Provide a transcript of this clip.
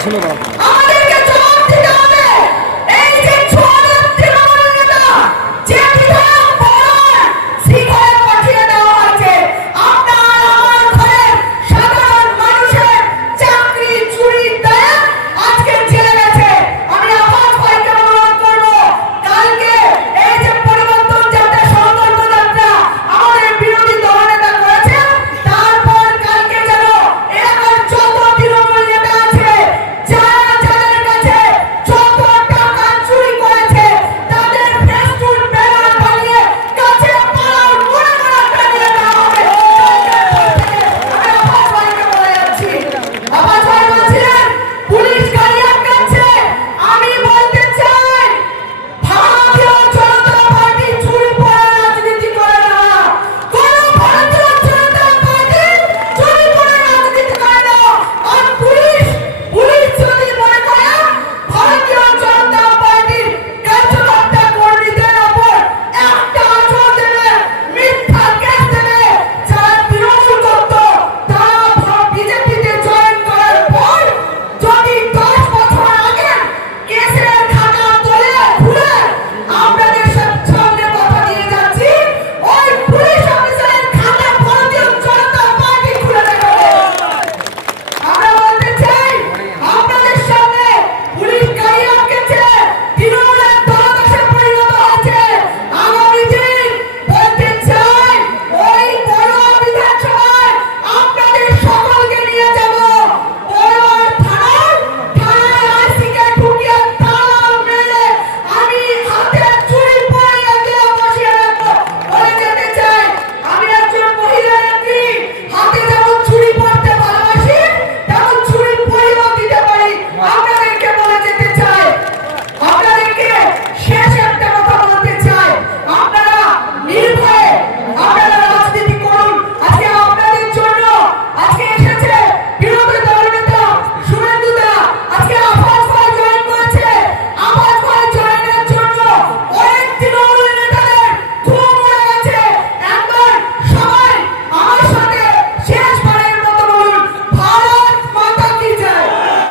전화 받았다.